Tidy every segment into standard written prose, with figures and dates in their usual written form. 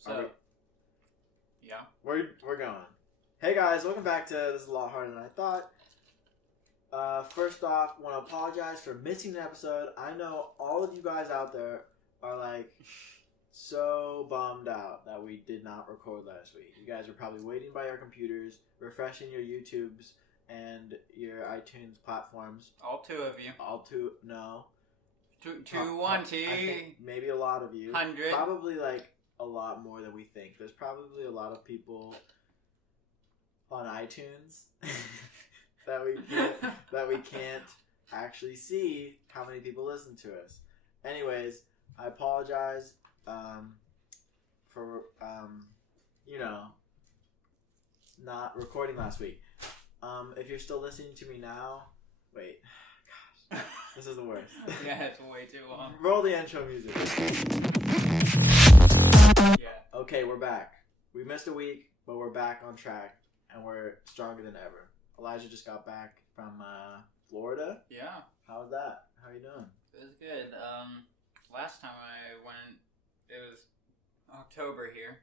So, yeah. We're going. Hey guys, welcome back to This is a Lot Harder Than I Thought. First off, want to apologize for missing an episode. I know all of you guys out there are like so bummed out that we did not record last week. You guys are probably waiting by your computers, refreshing your YouTubes and your iTunes platforms. All two of you. No. One, two. I think maybe a lot of you. 100. Probably like a lot more than we think. There's probably a lot of people on iTunes that we can't actually see how many people listen to us. Anyways, I apologize for not recording last week. If you're still listening to me now, wait. Gosh, this is the worst. Yeah, it's way too long. Roll the intro music. Yeah. Okay, we're back. We missed a week, but we're back on track, and we're stronger than ever. Elijah just got back from Florida. Yeah. How was that? How are you doing? It was good. Last time I went, it was October here,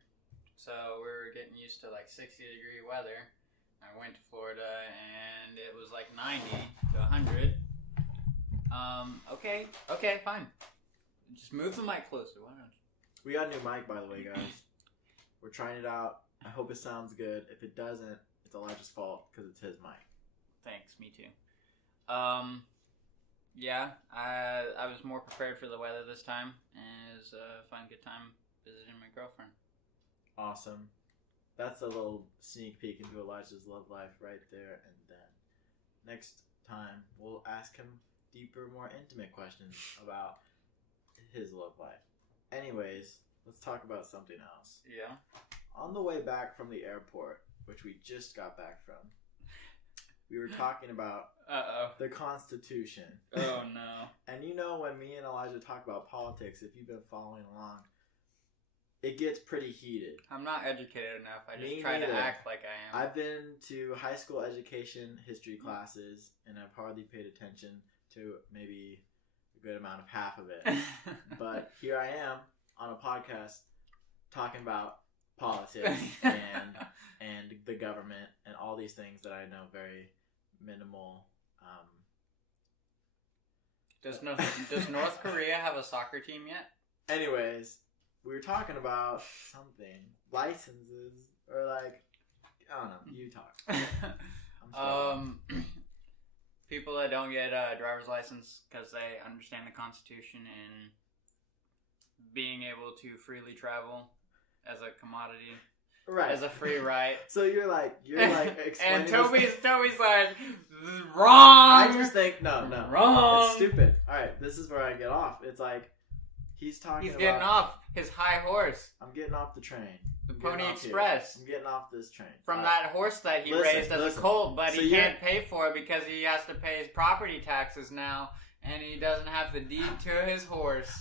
so we were getting used to like 60-degree weather. I went to Florida, and it was like 90 to 100. Okay, fine. Just move the mic closer. Why don't you? We got a new mic, by the way, guys. We're trying it out. I hope it sounds good. If it doesn't, it's Elijah's fault because it's his mic. Thanks, me too. Yeah, I was more prepared for the weather this time, and it was a fun, good time visiting my girlfriend. Awesome. That's a little sneak peek into Elijah's love life right there and then. Next time, we'll ask him deeper, more intimate questions about his love life. Anyways, let's talk about something else. Yeah. On the way back from the airport, which we just got back from, we were talking about the Constitution. Oh, no. And you know, when me and Elijah talk about politics, if you've been following along, it gets pretty heated. I'm not educated enough. I just Me try neither. to act like I am. I've been to high school education history classes, and I've hardly paid attention to maybe a good amount of half of it. But here I am on a podcast talking about politics and the government and all these things that I know very minimal. Does North Korea have a soccer team yet? Anyways, we were talking about something, licenses, or like, I don't know, you talk. People that don't get a driver's license because they understand the Constitution and being able to freely travel as a commodity, right, as a free right. So you're like explaining. And Toby's like, wrong. I just think no, wrong. It's stupid. All right, this is where I get off. It's like he's getting off his high horse. I'm getting off the train. The Pony Express. I'm getting off this train. From that horse that he raised as a colt, but So he can't pay for it because he has to pay his property taxes now, and he doesn't have the deed to his horse.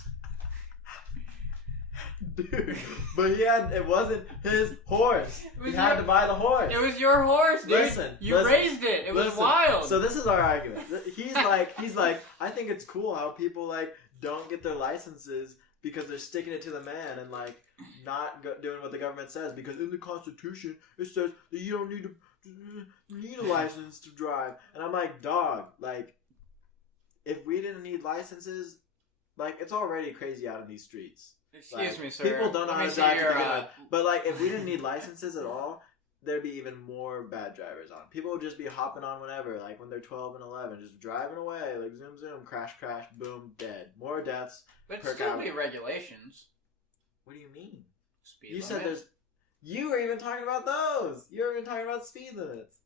Dude, but it wasn't his horse. He had to buy the horse. It was your horse, dude. Listen, raised it. It was wild. So this is our argument. He's like, I think it's cool how people like don't get their licenses because they're sticking it to the man and like not doing what the government says, because in the Constitution it says that you don't need a license to drive. And I'm like, dog, like if we didn't need licenses, like it's already crazy out in these streets. Excuse me, sir. People don't know how to drive to begin with. But like if we didn't need licenses at all, there'd be even more bad drivers on. People would just be hopping on whenever, like when they're 12 and 11, just driving away, like zoom, zoom, crash, crash, boom, dead. More deaths. But still be regulations. What do you mean? Speed You limit? said there's... You were even talking about those. You were even talking about speed limits.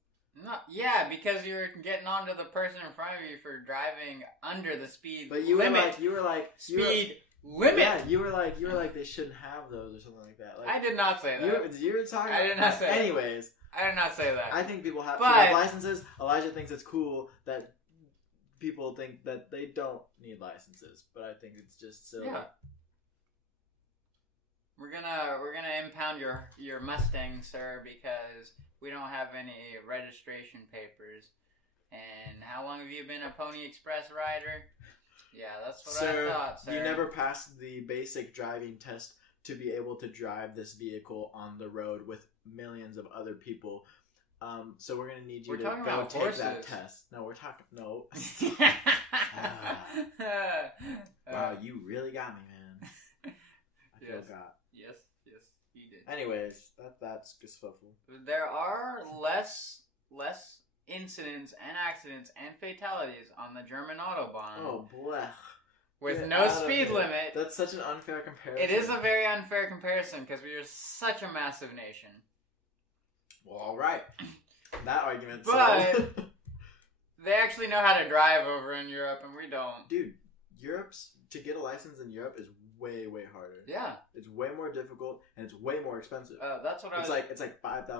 Yeah, because you're getting onto the person in front of you for driving under the speed limit. But you were like... Speed limit! Yeah, you were like they shouldn't have those or something like that. Like, I did not say that. You were talking I did not say that. Anyways. I did not say that. I think people have licenses. Elijah thinks it's cool that people think that they don't need licenses, but I think it's just silly. Yeah. We're gonna impound your Mustang, sir, because we don't have any registration papers. And how long have you been a Pony Express rider? Yeah, that's what I thought, sir. You never passed the basic driving test to be able to drive this vehicle on the road with millions of other people. So we're gonna need you to go take that test. No, we're talking. No. Wow, you really got me, man. I feel got. Yes, you did. Anyways, that's gesfuffle. There are less incidents and accidents and fatalities on the German autobahn. Oh, blech. With no speed limit. That's such an unfair comparison. It is a very unfair comparison because we are such a massive nation. Well, all right. That argument. But they actually know how to drive over in Europe, and we don't. Dude, to get a license in Europe is way harder. Yeah, it's way more difficult and it's way more expensive. That's what it's like $5,000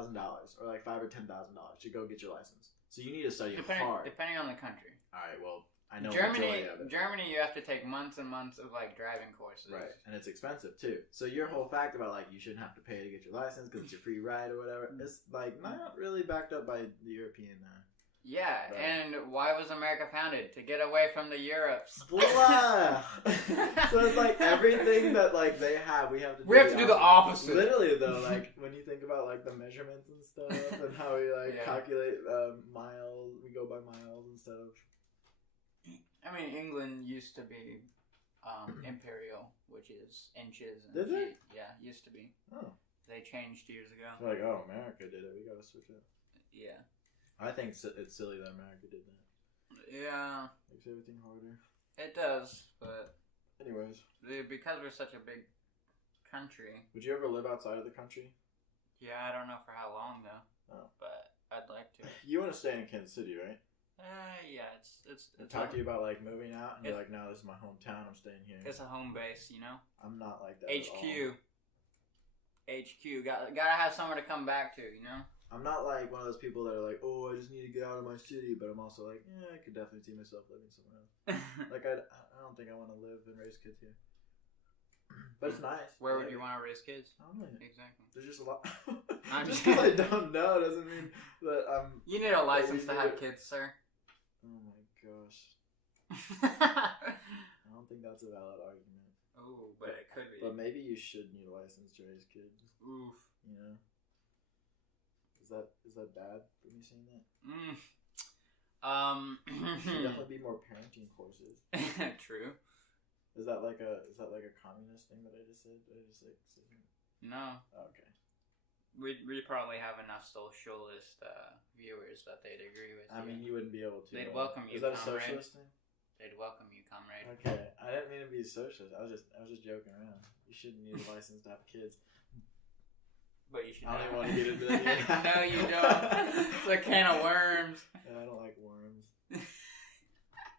or like $5,000 or $10,000 to go get your license. So you need to study hard. Depending on the country. All right, well, I know Germany, you have to take months and months of like driving courses. Right, and it's expensive too. So your whole fact about like you shouldn't have to pay to get your license because it's a free ride or whatever, it's like not really backed up by the European. Yeah, right. And why was America founded? To get away from the Europes. Blah. So it's like everything that like they have, we have to do. We have to do the opposite. Literally though, like when you think about like the measurements and stuff and how we like calculate miles, we go by miles instead of. I mean, England used to be imperial, which is inches. And did they? Yeah, used to be. Oh. They changed years ago. Like, oh, America did it. We gotta switch it. Yeah. I think it's silly that America did that. Yeah. Makes everything harder. It does, but... Anyways. Because we're such a big country... Would you ever live outside of the country? Yeah, I don't know for how long, though. Oh. But I'd like to. You want to stay in Kansas City, right? Yeah, it's talk to you about, like, moving out, and you're like, no, this is my hometown, I'm staying here. It's a home base, you know? I'm not like that HQ. Gotta have somewhere to come back to, you know? I'm not like one of those people that are like, oh, I just need to get out of my city, but I'm also like, yeah, I could definitely see myself living somewhere else. Like, I don't think I want to live and raise kids here. But it's nice. Where would you want to raise kids? I don't know. Exactly. There's just a lot. Just because I don't know doesn't mean that I'm... You need a license to have kids, sir. Oh my gosh. I don't think that's a valid argument. Oh, but it could be. But maybe you should need a license to raise kids. Oof. You know? Is that bad for me saying that? Should definitely be more parenting courses. True. Is that like a communist thing that I just said? Did I just say? No. Oh, okay. We probably have enough socialist viewers that they'd agree with. I mean, you wouldn't be able to. They'd welcome you. Is that a socialist thing? They'd welcome you, comrade. Okay, I didn't mean to be socialist. I was just joking around. You shouldn't need a license to have kids. But you should. I don't even want to get into that. No, you don't. It's a can of worms. Yeah, I don't like worms.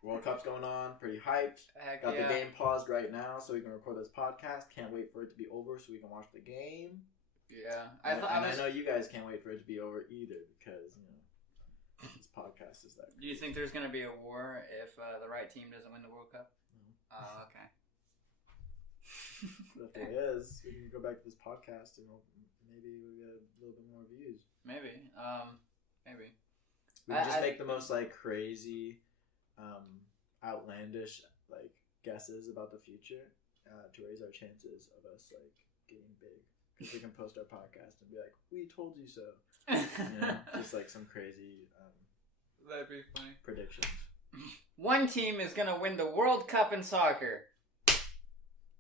World Cup's going on. Pretty hyped. Heck Got the game paused right now so we can record this podcast. Can't wait for it to be over so we can watch the game. Yeah. I know you guys can't wait for it to be over either because, you know, this podcast is that great. Do you think there's going to be a war if the right team doesn't win the World Cup? No. Oh, okay. But if there is, we can go back to this podcast and maybe we get a little bit more views. Maybe. We can just make the most like crazy, outlandish like guesses about the future to raise our chances of us like getting big. Because we can post our podcast and be like, "We told you so." You know, just like some crazy. That'd be funny. Predictions. One team is gonna win the World Cup in soccer.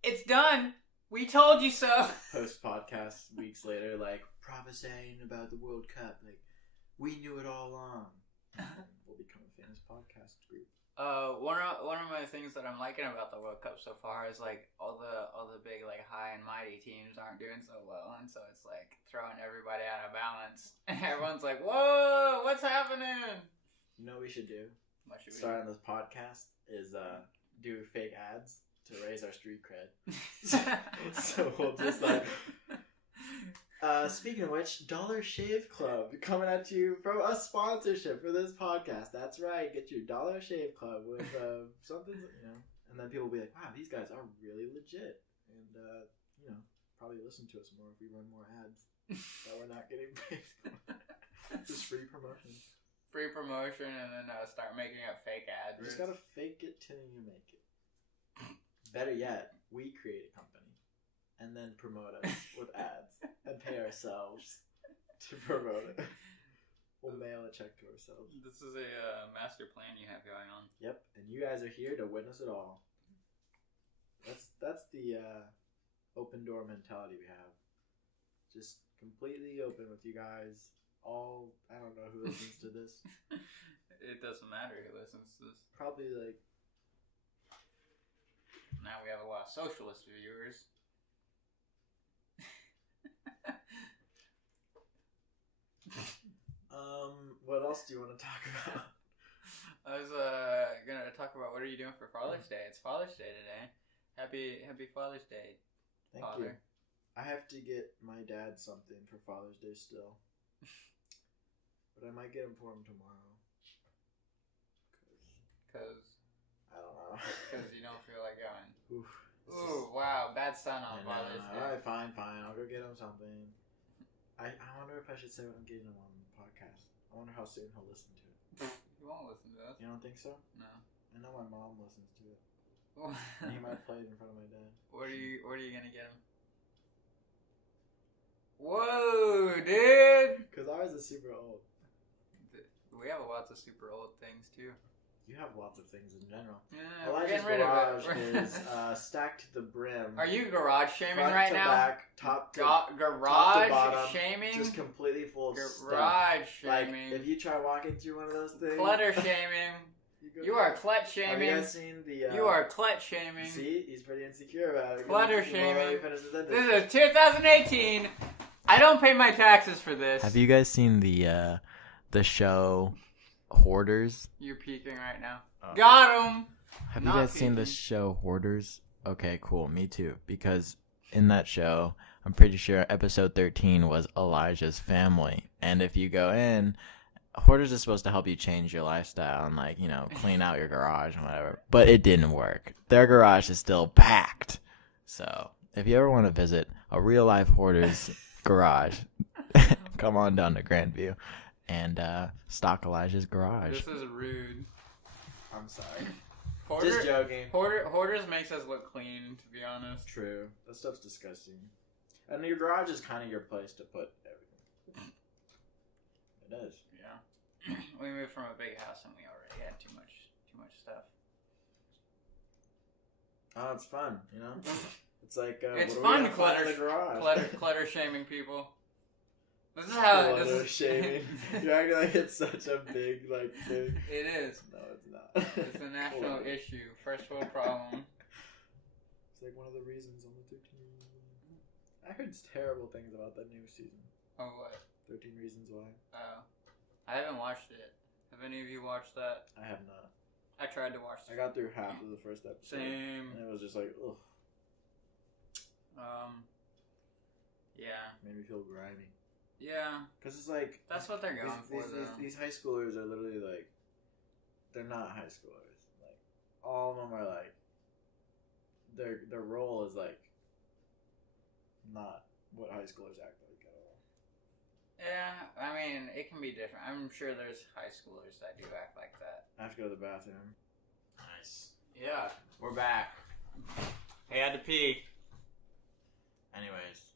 It's done. We told you so. Post podcast weeks later, like prophesying about the World Cup, like we knew it all along. We'll become a famous podcast group. One of my things that I'm liking about the World Cup so far is like all the big like high and mighty teams aren't doing so well, and so it's like throwing everybody out of balance. Everyone's like, "Whoa, what's happening?" You know what we should do? What should we start on this podcast is do fake ads to raise our street cred. So we'll just like. Speaking of which, Dollar Shave Club coming at you from a sponsorship for this podcast. That's right, get your Dollar Shave Club with something, you know, and then people will be like, "Wow, these guys are really legit," and you know, probably listen to us more if we run more ads that we're not getting paid for. Just free promotion. Free promotion, and then start making up fake ads. You just gotta fake it till you make it. Better yet, we create a company, and then promote us with ads and pay ourselves to promote it. We'll mail a check to ourselves. This is a master plan you have going on. Yep, and you guys are here to witness it all. That's the open door mentality we have. Just completely open with you guys. All, I don't know who listens to this. It doesn't matter who listens to this. Probably like... Now we have a lot of socialist viewers. What else do you want to talk about? I was gonna talk about what are you doing for Father's Day. It's Father's Day today. Happy Father's Day, Thank Father. you. I have to get my dad something for Father's Day still. But I might get him for him tomorrow. Cause I don't know. Because you don't feel like going. Oof, Ooh, wow, bad son on Father's Day. Alright, fine. I'll go get him something. I wonder if I should say what I'm getting him on the podcast. I wonder how soon he'll listen to it. He won't listen to us. You don't think so? No. I know my mom listens to it. And he might play it in front of my dad. What are you gonna get him? Whoa, dude! Because ours is super old. We have lots of super old things too. You have lots of things in general. Yeah, Elijah's garage is stacked to the brim. Are you garage shaming front right to now? back, top to garage bottom, shaming? just completely full of garage stuff. shaming. Like, if you try walking through one of those things... Clutter shaming. You are clutch shaming. Have you guys seen the... you are clutch shaming. See? He's pretty insecure about it. Clutter shaming. This is 2018. I don't pay my taxes for this. Have you guys seen the show Hoarders? You're peeking right now. Oh. Got him! Have Not you guys seen the peeking. show Hoarders? Okay, cool. Me too. Because in that show, I'm pretty sure episode 13 was Elijah's family. And if you go in, Hoarders is supposed to help you change your lifestyle and, like, you know, clean out your garage and whatever. But it didn't work. Their garage is still packed. So if you ever want to visit a real life Hoarders garage, come on down to Grandview and stock Elijah's garage. This is rude. I'm sorry. Hoarder, Just joking. Hoarders makes us look clean, to be honest. True. That stuff's disgusting. And your garage is kind of your place to put everything. It is. Yeah. We moved from a big house and we already had too much stuff. Oh, it's fun, you know? It's like, It's what fun are we to gonna find in the garage? clutter shaming people. This is how Clutter shaming. You're acting like it's such a big, like, thing. It is. No, it's not. It's a national Clutter. issue. First world problem. It's like one of the reasons on the 13 Reasons. I heard terrible things about that new season. Oh, what? 13 Reasons Why. Oh. I haven't watched it. Have any of you watched that? I have not. I tried to watch I it. got through half of the first episode. Same. And it was just like, ugh. Yeah. Made me feel grimy. Yeah. Because it's like... That's what they're going for, though. These high schoolers are literally like... They're not high schoolers. Like, all of them are like... Their role is like... Not what high schoolers act like at all. Yeah, I mean, it can be different. I'm sure there's high schoolers that do act like that. I have to go to the bathroom. Nice. Yeah. We're back. I had to pee. Anyways.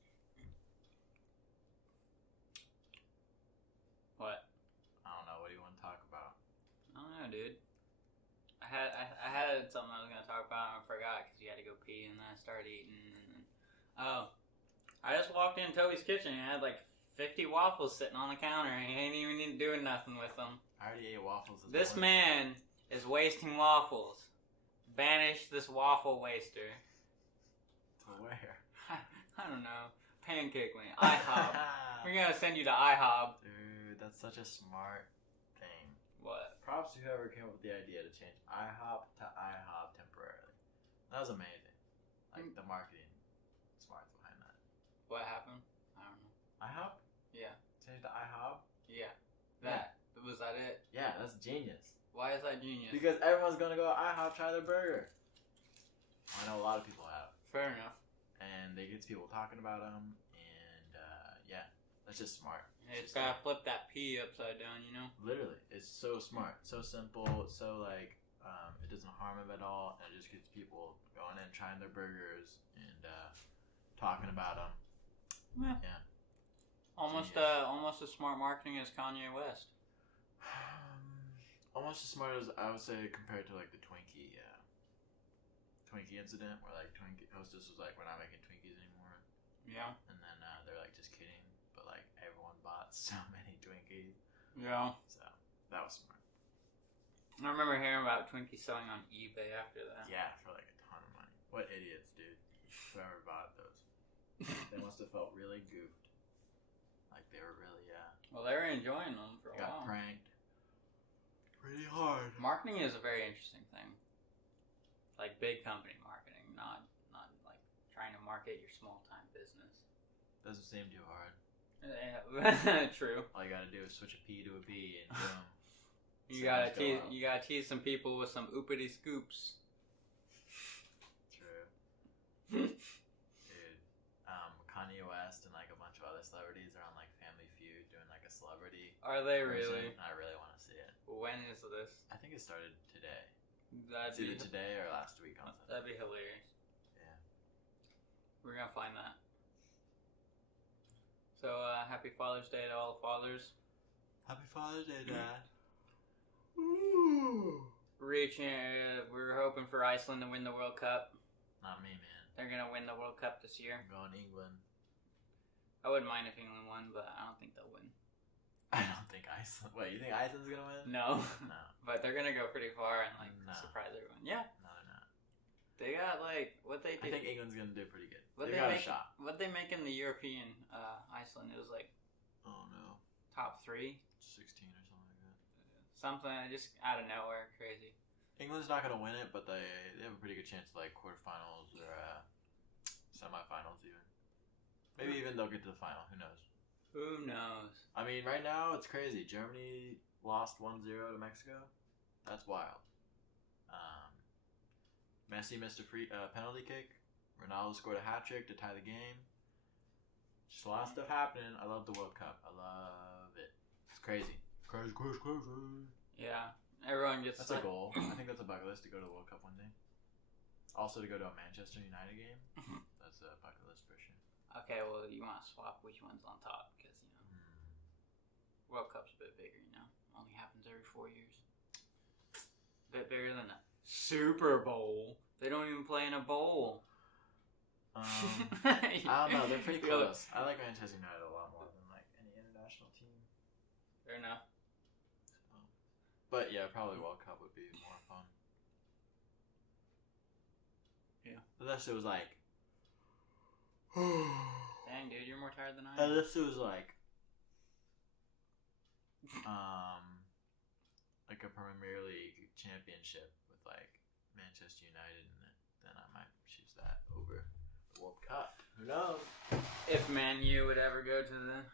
What? I don't know. What do you want to talk about? I don't know, dude. I had something I was gonna talk about and I forgot because you had to go pee and then I started eating and then... Oh. I just walked in Toby's kitchen and had like 50 waffles sitting on the counter and he ain't even doing nothing with them. I already ate waffles This man is wasting waffles. Banish this waffle waster. To where? I don't know. Pancake Lane. IHOP. We're gonna send you to IHOP. Dude, that's such a smart thing. What? Props to whoever came up with the idea to change IHOP to IHOP temporarily. That was amazing. Like, the marketing smarts behind that. What happened? I don't know. IHOP? Yeah. Change to IHOP? Yeah. That. Was that it? Yeah, that's genius. Why is that genius? Because everyone's gonna go IHOP try their burger. I know a lot of people have. Fair enough. And they get people talking about them. And, yeah, that's just smart. It's just gotta flip that P upside down, you know? Literally, it's so smart, so simple, so like it doesn't harm them at all, and it just gets people going in, trying their burgers, and talking about them. Yeah. Almost as smart marketing as Kanye West. Almost as smart as I would say compared to like the Twinkie incident, where like Twinkie Hostess was like, we're not making Twinkies anymore. Yeah. And then they're like, just kidding, but like everyone bought so many Twinkies. Yeah. So that was smart. I remember hearing about Twinkies selling on eBay after that. Yeah, for like a ton of money. What idiots, dude! Whoever bought those, they must have felt really goofed. Like they were really Well, they were enjoying them for a got while. pranked pretty hard. Marketing is a very interesting thing. Like big company marketing, not like trying to market your small time business. Doesn't seem too hard. Yeah, true. All you gotta do is switch a P to a B and boom. You gotta tease some people with some oopity scoops. True. Dude, Kanye West and like a bunch of other celebrities are on like Family Feud doing like a celebrity. Are they version. really? I really want to see it. When is this? I think it started today. That'd It's either today or last week on Sunday. That'd be hilarious. Yeah. We're gonna find that. So, happy Father's Day to all the fathers. Happy Father's Day, Dad. We're hoping for Iceland to win the World Cup. Not me, man. They're gonna win the World Cup this year. I'm going England. I wouldn't mind if England won, but I don't think they'll win. I don't think Iceland. Wait, you think Iceland's gonna win? No. No. But they're gonna go pretty far and like No. surprise everyone. Yeah. No, they're not. They got like what they I did. think England's gonna do pretty good. What They they got a make? shot. What they make in the European Iceland? It was like Oh no. top 3, 16 or something like that. something just out of nowhere, crazy. England's not gonna win it, but they have a pretty good chance to like quarterfinals or semifinals even. Maybe even they'll get to the final. Who knows? Who knows? I mean, right now it's crazy. Germany lost 1-0 to Mexico. That's wild. Messi missed a free penalty kick. Ronaldo scored a hat trick to tie the game. Just a lot of stuff happening. I love the World Cup. I love it. It's crazy. Crazy. Yeah, everyone gets. That's a goal. I think that's a bucket list to go to the World Cup one day. Also to go to a Manchester United game. That's a bucket list for sure. Okay, well, you want to swap which one's on top because World Cup's a bit bigger, Only happens every 4 years. A bit bigger than a Super Bowl. They don't even play in a bowl. I don't know. They're pretty close. I like Manchester United a lot more than like any international team. Fair enough. But yeah, probably World Cup would be more fun. Yeah. Unless it was like. Dang, dude, you're more tired than I am. Unless it was like a Premier League championship with like Manchester United in it, then I might choose that over the World Cup. Who knows? If Man U would ever go to the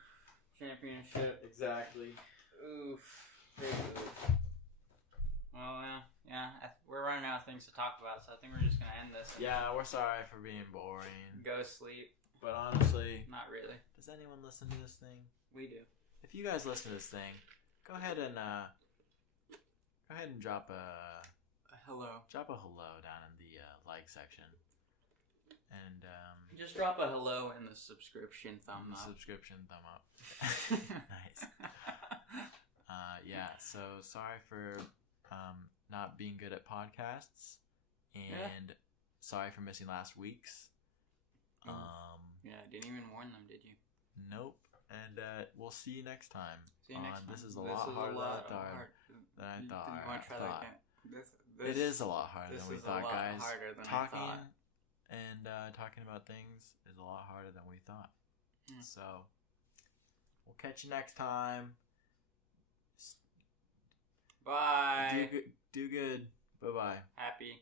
championship. Exactly. Oof. Big oof. Well, yeah. We're running out of things to talk about, so I think we're just gonna end this. Yeah, we're sorry for being boring. Go sleep. But honestly, Not really. does anyone listen to this thing? We do. If you guys listen to this thing, go ahead and drop a Hello. hello down in the like section, and Just drop a hello in the subscription thumb up. subscription thumb up. Nice. Yeah. So sorry for not being good at podcasts, and sorry for missing last week's. Yeah, I didn't even warn them, did you? Nope. And we'll see you next time. See you next time. This is a lot harder than I thought. Didn't want to try that again. It is a lot harder than we thought, guys. Harder than Talking I thought. and talking about things is a lot harder than we thought. So we'll catch you next time. Bye. Do good. Bye bye. Happy.